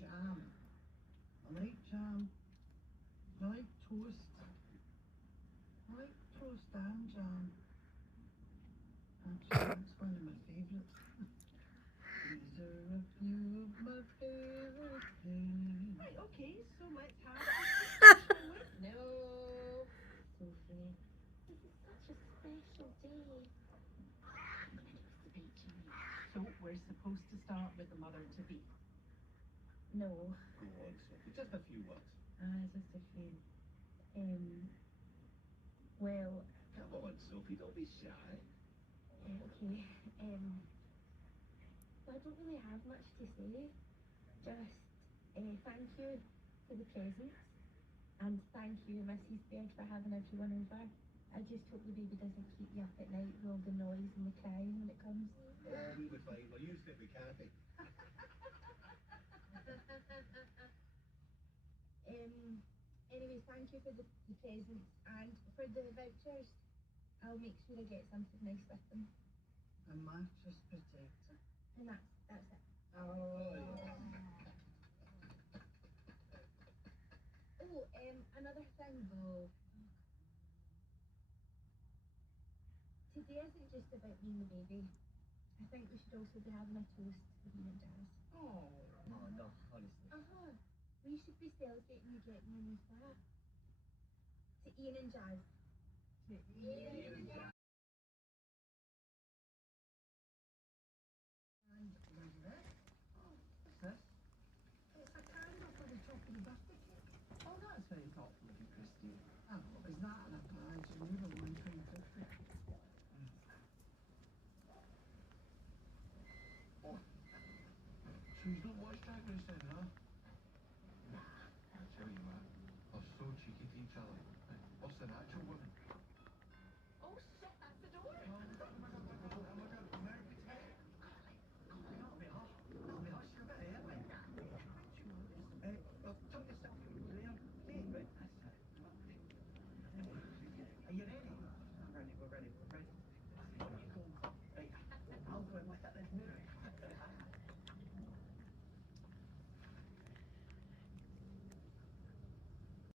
jam. I like jam. I like toast. I like toast and jam. Actually, that's one of my favourites. These are a few of my favourite things. Right, okay, so let's have No. Sophie, this is such a special day. So we're supposed to start with the mother-to-be. No. Go on, Sophie, just a few words. Just a few. Well, Come on, Sophie, don't be shy. okay. Well, I don't really have much to say. Just thank you for the presents. And thank you, Mrs. Baird, for having everyone over. I just hope the baby doesn't keep you up at night with all the noise and the crying when it comes. Oh, we'll be fine. We're used to it, we can't be. Anyway, thank you for the presents and for the vouchers. I'll make sure I get something nice with them. A mattress protector. And that's it. Oh, yeah. Oh, another thing. Oh. Today isn't just about me and the baby. I think we should also be having a toast for Ian and Jazz. Oh. Oh, no, honestly. We should be celebrating you getting a new flat. To Ian and Jazz. To Ian and Jazz. And there's this. Oh, what's this? It's a candle for the top of the birthday cake. Oh, that's very thoughtful of you, Christine. Oh, what was that in a badge? You never won 2050. Oh. So you don't watch Drag Race then, huh?